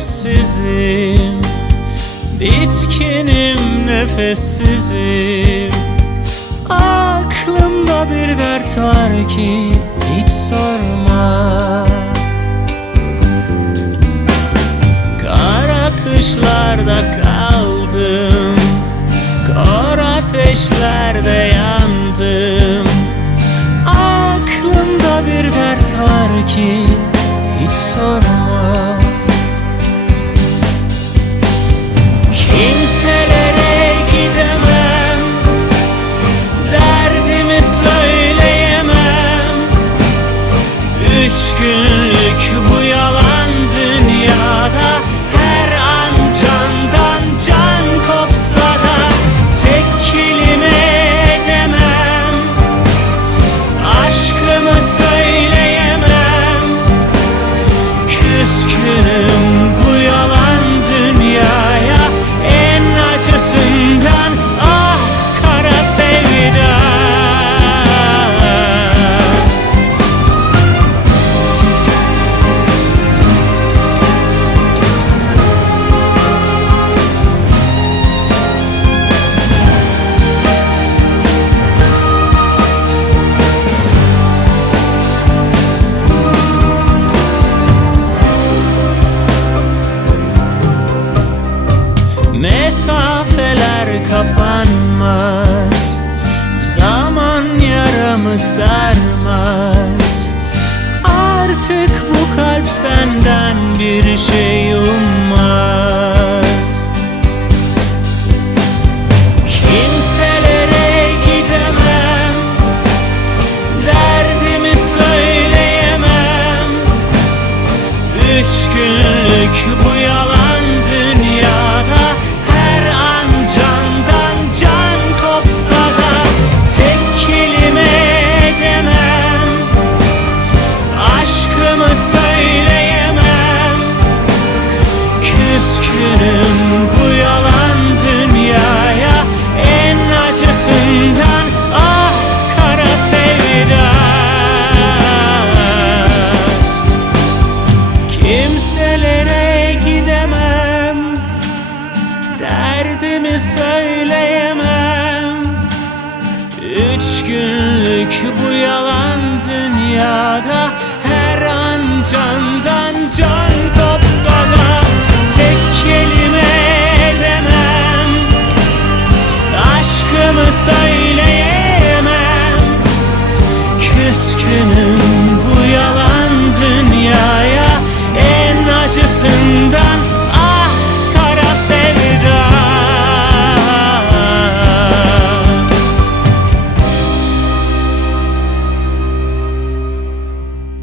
sessizim, bitkinim, nefessizim. Aklımda bir dert var ki hiç sorma. Kara kışlarda kaldım, kor ateşlerde yandım. Aklımda bir dert var ki hiç sorma. Kimselere gidemem, derdimi söyleyemem. 3 günlük bu yalan dünyada, her an candan can kopsa da tek kelime edemem. Aşkımı söyleyemem, küskünüm bu yalan dünyaya. En acısından ah kara sevda. Mesafeler kapanmaz, zaman yaramı sarmaz. Artık bu kalp senden bir şey ummaz. Kimselere gidemem, derdimi söyleyemem. 3 günlük bu yalan dünyada, her an candan can kopsa da tek kelime edemem. Aşkımı söyleyemem, küskünüm bu yalan dünyaya. En acısından ah kara sevda. Kimselere gidemem, derdimi söyleyemem. 3 günlük bu yalan dünyada, her an candan can kopsa da tek kelime edemem. Aşkımı söyleyemem, küskünüm bu yalan dünyaya. En acısından